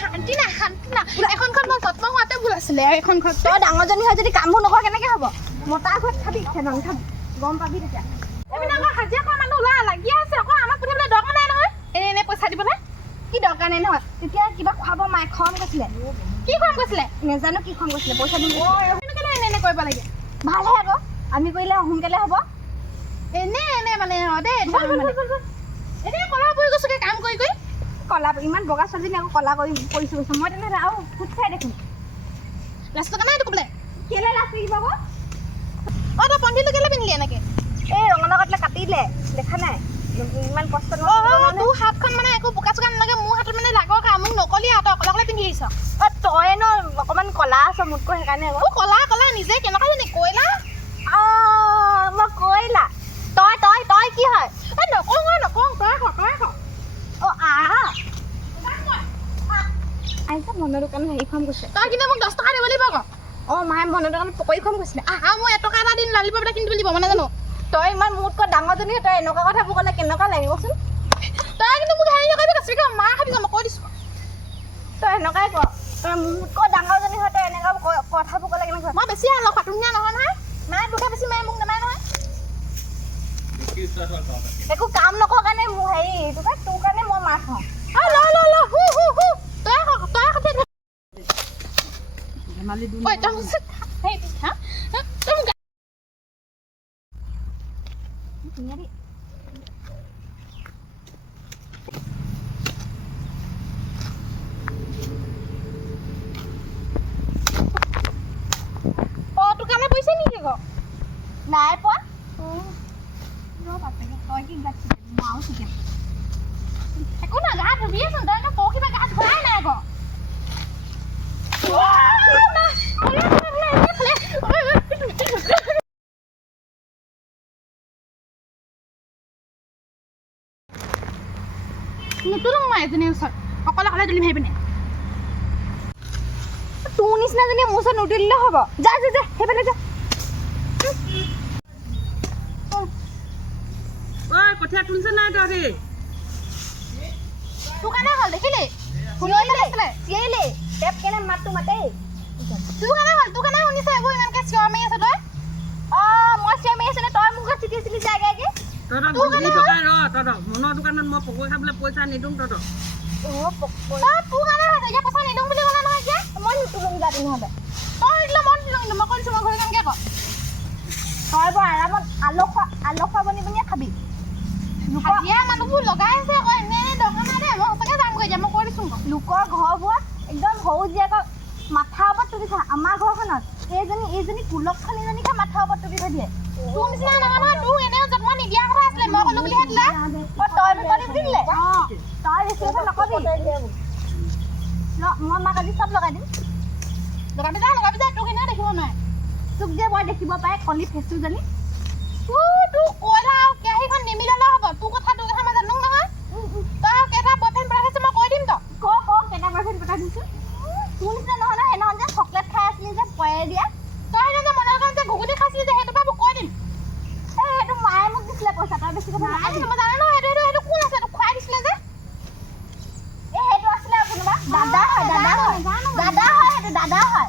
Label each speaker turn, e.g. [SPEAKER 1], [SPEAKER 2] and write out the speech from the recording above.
[SPEAKER 1] শান্তি নাই শান্তি নাই এখন ঘৰত মই যত্ন হোৱাতে ভুল আছিলে আৰু এখন ঘৰত
[SPEAKER 2] তই ডাঙৰজনী হয় যদি কামবোৰ নকৰ কেনেকে হ'ব মতা ঘৰত খাবি খেদন খাবি গম পাবি তেতিয়া
[SPEAKER 1] এইপিনে আকৌ হাজিৰা কৰা মানুহ ওলাই লাগি আছে আকৌ আমাক পঠিয়াবলৈ দৰকাৰ নাই নহয় এনে এনে পইচা দিবলৈ
[SPEAKER 2] কি দৰকাৰ নাই নহয়। তেতিয়া কিবা খুৱাব মায়ে খং গৈছিলে
[SPEAKER 1] কি কাম কৈছিলে
[SPEAKER 2] নেজানো কি খং গৈছিলে পইচা দিম
[SPEAKER 1] কেনেকৈ এনে এনে কৰিব লাগে।
[SPEAKER 2] ভালহে আকৌ। আমি কৰিলে সোনকালে হ'ব।
[SPEAKER 1] এনে এনে মানে দেই মানে। এনে কলা পৰি গৈছোগে কাম কৰি কৰি।
[SPEAKER 2] কলা ইমান বগা ছোৱালীজনী আকৌ কলা কৰি কৰিছো কৈছো। মই তেনেহ'লে আৰু ফুট খাই দেখোন।
[SPEAKER 1] লাষ্টৰ কাৰণে এইটো ক'বলৈ?
[SPEAKER 2] কেলে লাজ লাগিব আকৌ?
[SPEAKER 1] অঁ তই পন্থিটো কেলৈ পিন্ধিলি এনেকৈ?
[SPEAKER 2] এই ৰঙালাও কাটিলে কাটিলে দেখা নাই। ইমান কষ্ট নহয়
[SPEAKER 1] তোৰ হাতখন মানে একো বোকা চোকা নালাগে মোৰ হাতত আহিছ
[SPEAKER 2] অ তই ন অকণমান কলা আছ মোতকৈ সেইকাৰণে
[SPEAKER 1] তোৰ কলা কলা নিজে কেনেকুৱা জানি কয়লা?
[SPEAKER 2] অ মই কৈলা তই তই তই কি হয়?
[SPEAKER 1] এই নকওঁ মই নকওঁ তই খ তই খ
[SPEAKER 2] অ আহ। আহিছে মনৰ দোকানত হেৰি খুৱাম গৈছে
[SPEAKER 1] তই কিন্তু মোক দহ টকা দিব লাগিব আকৌ।
[SPEAKER 2] অ মায়ে মনৰ দোকানত পকৰি খুৱাম গৈছিলে
[SPEAKER 1] আহ মই এটকা এটা দিন লালিপাপ এটা কিনি দিব মানে জানো?
[SPEAKER 2] তই ইমান মোতকৈ ডাঙৰজনী তই এনেকুৱা কথাবোৰ ক'লে কেনেকুৱা লাগিবচোন
[SPEAKER 1] তই কিন্তু মোক হেৰি নকৰিবি কাছিবি মাৰ খাবি মই কৈ দিছোঁ।
[SPEAKER 2] তই এনেকুৱাই ক তই মোতকৈ ডাঙৰজনী হয় তই এনেকুৱা ক- কথাবোৰ ক'লে কেনেকুৱা
[SPEAKER 1] মই বেছি আনক পাতুনীয়া নহয় নহয়।
[SPEAKER 2] নাই তোকে বেছি মায়ে মোক নেমাৰে নহয়। একো কাম নকৰ কাৰণে মোৰ হেৰি এইটো তোৰ কাৰণে মই মাৰ। খাওঁ
[SPEAKER 1] ঐ
[SPEAKER 2] বাপেকে তই কি গাত চিটিয়াবি? মই আৰু চিটিয়াম।
[SPEAKER 1] একো নাই গা ধুবিয়েচোন তই এতিয়া পৰহিপৰা গা ধোৱাই নাই আকৌ নুতুলো মই এজনীৰ ওচৰত অকলে অকলে তুলিম সেই পিনে
[SPEAKER 2] তোৰ নিচিনাজনী মোৰ ওচৰত নুতুলিলে হ'ব
[SPEAKER 3] কঠীয়া তুলিছে নাই তহঁতি
[SPEAKER 1] তোৰ কাৰণে হ'ল দেখিলি?
[SPEAKER 2] চিঞৰিলে চিঞৰিলে? টেপ কেনে মাতটো মাতে
[SPEAKER 1] তোৰ কাৰণে হ'ল তোৰ কাৰণে শুনিছে এইবোৰ ইমানকে চিঞৰ মাৰি আছে তই?
[SPEAKER 2] অ মই চিঞৰি মাৰি আছো নে? তই মোক চিটিয়াইছিলি যে আগে আগে
[SPEAKER 3] তহঁতক বুজি টকাই ৰ তহঁতক মনৰ দোকানত মই পকৰি খাবলৈ পইচা নিদিওঁ তহঁতক
[SPEAKER 2] অ পকৰি।
[SPEAKER 1] তই তোৰ কাৰণে হৈছে এতিয়া পইচা নিদিওঁ বুলি ক'লে নহয় এতিয়া
[SPEAKER 2] মই নুতুলুং যা তেনেহ'লে
[SPEAKER 1] তই নিদিলে মই নিদিলোঁ কিন্তু মই কৰিছোঁ মই ঘৰত কামকে কৰ
[SPEAKER 2] তই বৰ আৰামত আলু খোৱা আলু খোৱা বনি বনিয়ে খাবি।
[SPEAKER 1] হাজিৰা মানুহবোৰ লগাই আছে আকৌ এনে এনে দৰকাৰ নাই দেই মই সঁচাকৈ যামগৈ এতিয়া মই কৈ দিছোঁ। আকৌ
[SPEAKER 2] লোকৰ ঘৰবোৰত একদম সৰু জীয়েকক মাথা ওপৰত তুলি থয় আমাৰ ঘৰখনত। এইজনী এইজনী কুলক্ষণীজনীকে মাথা ওপৰত তুলি থৈ দিয়ে।
[SPEAKER 1] তোৰ নিচিনা নহয় নহয় তোৰ এনেও জন্ম নিদিয়া কথা আছিলে মই ক'লোঁ বুলিহে দিলে।
[SPEAKER 2] অ, তই বিপদে দিলে তই বেছি কথা নকবি। ৰ মই মাক আজি চব লগাই দিম।
[SPEAKER 1] লগাবি যা লগাবি যা তোক এনেও দেখিব নোৱাৰে।
[SPEAKER 2] তোক যে মই দেখিব পাৰে কলি ফেচুজনী
[SPEAKER 1] তোৰ তোৰ কয়লা আৰু কেৰাহীখন নিমিলালে হ'ব। তোৰ কথা তোৰ কথা মই জানো নহয়। তই আৰু কেইটা বয়ফ্ৰেণ্ড পঠাইছে মই কৈ দিম তই
[SPEAKER 2] ক ক কেইটা পাৰ্চেণ্ট পঠাই দিছোঁ তোৰ নিচিনা নহয় নহয় সেইদিনাখন যে চকলেট খাই আছিলি যে পৰে দিয়া।
[SPEAKER 1] তই এতিয়া যে মনৰ কাৰণে যে ঘুগুনি খাইছিলি যে সেইটোৰ পৰা মোক কৈ দিম।
[SPEAKER 2] এই সেইটো মায়ে মোক দিছিলে পইচা তই বেছি কথা
[SPEAKER 1] নাই
[SPEAKER 2] নকবি
[SPEAKER 1] মই জানো নহয় সেইটো সেইটো সেইটো কোন আছে তোক খুৱাই দিছিলে যে।
[SPEAKER 2] এই সেইটো আছিলে আৰু কোনোবা। দাদা হয় দাদা হয় দাদা হয় সেইটো দাদা হয়।